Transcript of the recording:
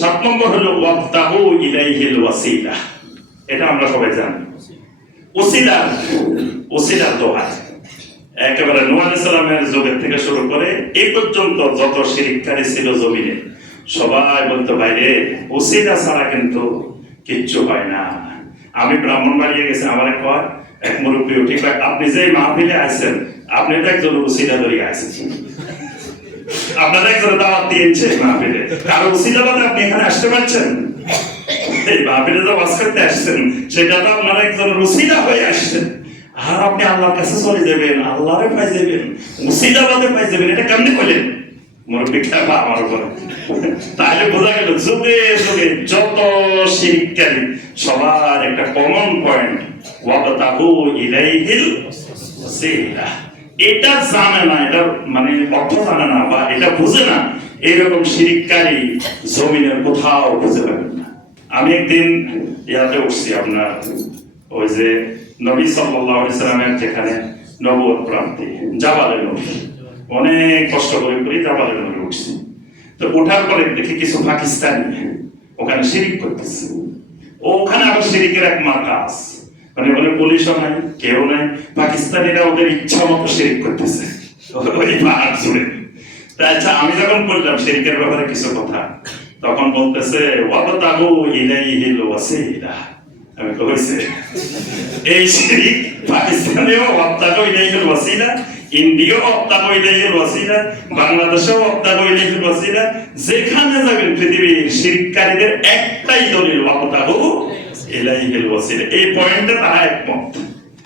7 নম্বর হলো ওয়াবতাগু ইলাইহিল ওয়াসিলা। এটা আমরা সবাই জানি। ওসিলার দোয়া একেবারে নূহ আলাইহিস সালামের যুগের থেকে শুরু করে এই পর্যন্ত যত শিরককারী ছিল জমিনে সবাই বলতো বাইরে ওসিলা ছাড়া কিন্তু কিচ্ছু হয় না। আমি ব্রাহ্মণবাড়িয়া গেছি, আমার এক মুরব্বী উঠি কয়, আপনি যে মাহফিলে আছেন আপনি তো একজন ওসিলা ধরিয়ে আসেছেন, আপনারা একজন দাওয়াত দিয়েছে মাহফিলে, কারো ওসিলা বাদে আপনি এখানে আসতে পারছেন? এই মাহফিলে তো ওয়াজ করতে আসছেন সেটা তো আপনারা একজন ওসিলা হয়ে আসছেন, আর আপনি আল্লাহর কাছে চলে যাবেন, আল্লাহরে পাই যাবেন, ওসিলা বাদে পাই যাবেন, এটা কেমনে করলেন? মুরব্বী খেপা আমার উপরে। তাহলে বোঝা গেল যুগে যুগে যত শিরককারী সবার একটা কমন পয়েন্ট ওয়াবতাগু ইলাইহিল ওয়াসিলা। এটা জানে না, এটা মানে অর্থ জানে না বা এটা বুঝে না, এরকম শিরককারী জমিনের কোথাও বুঝে পাবেন না। আমি একদিন ইয়াতে উঠছি, আপনার ওই যে নবী সাল্লাল্লাহু আলাইহি সাল্লামের যেখানে নবুয়ত প্রাপ্তি জাবালে নূর, অনেক কষ্ট করে জাবালে নূরে উঠছি। তো ওঠার পরে দেখি কিছু পাকিস্তানি ওখানে শিরিক করতেছে। ওখানে আবার শিরিকের এক মার্কাজ, মানে ওখানে পুলিশও নাই, কেউ নাই, পাকিস্তানিরা ওদের ইচ্ছা মতো শিরিক করতেছে ওই পাহাড় জুড়ে। আচ্ছা, আমি যখন বললাম শিরিকের ব্যাপারে কিছু কথা, তখন বলতেছে ওয়াবতাগু ইলাইহিল ওয়াসিলা। আমি কইছি এই শিরিক পাকিস্তানেও ওয়াবতাগু ইলাইহিল ওয়াসিলা, ইন্ডিয়াও ওয়াবতাগু ইলাইহিল ওয়াসিলা, বাংলাদেশেও ওয়াবতাগু ইলাইহিল ওয়াসিলা। যেখানে যাবেন পৃথিবীর শিরককারীদের একটাই দলিল ওয়াবতাগু ইলাইহিল ওয়াসিলা। এই পয়েন্টে তারা একমত।